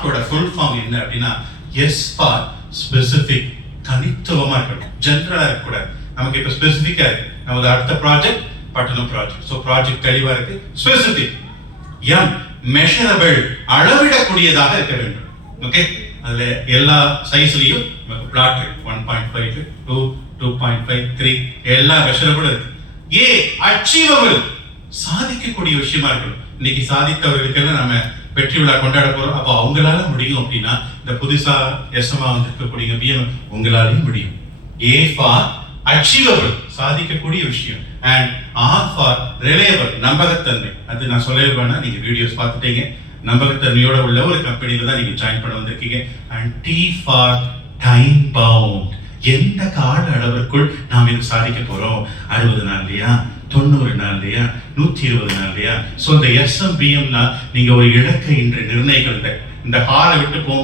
ஸ்மார்ட்டோட full form என்ன அப்படின்னா S for specific, தனித்துவமா இருக்கணும், ஜென்ரலா இருக்கக்கூடாது. நமக்கு இப்ப ஸ்பெசிபிக்கா இருக்கு, நமது அடுத்த ப்ராஜெக்ட் பட்டணம் ப்ராஜெக்ட், ஸோ ப்ராஜெக்ட் தெளிவா இருக்கு, ஸ்பெசிபிக். எம் மெஷரபிள், அளவிடக்கூடியதாக இருக்க வேண்டும். ஓகே, அதுல எல்லா சைஸ்லயும் நமக்கு பிளாட் இருக்கு, 1.5 2 2.5 3 எல்லா மெஷரபிள் இருக்கு. ஏ அச்சீவபிள், சாதிக்கக்கூடிய விஷயமா இருக்கணும். இன்னைக்கு சாதித்தவர்களுக்கெல்லாம் நம்ம வெற்றி விழா கொண்டாட போறோம். அப்போ அவங்களால முடியும் அப்படின்னா இந்த புதுசா எஸ்எம்ஆ வந்திருக்கக்கூடிய பிஎம் உங்களாலையும் முடியும். ஏ ஃபார் அச்சீவபிள், சாதிக்கக்கூடிய விஷயம். அண்ட் ஆர் ஃபார் ரிலையபிள், நம்பகத்தன்மை. அது நான் சொல்லவே வேணாம், நீங்க வீடியோஸ் பார்த்துட்டீங்க. நம்பகத்தன்மையோட உள்ள ஒரு கம்பெனியில தான் நீங்க ஜாயின் பண்ண வந்திருக்கீங்க. And the for time bound, எந்த கால அளவிற்குள் நாம் இது சாதிக்க போறோம். 60 நாள்லையா, 90 நாள்லையா, 120 நாள்லையா. ஸோ இந்த எஸ்எம்பிஎம்னா நீங்க ஒரு இலக்கை இன்று நிர்ணயிக்கிறத, இந்த ஹாலை விட்டு போகும்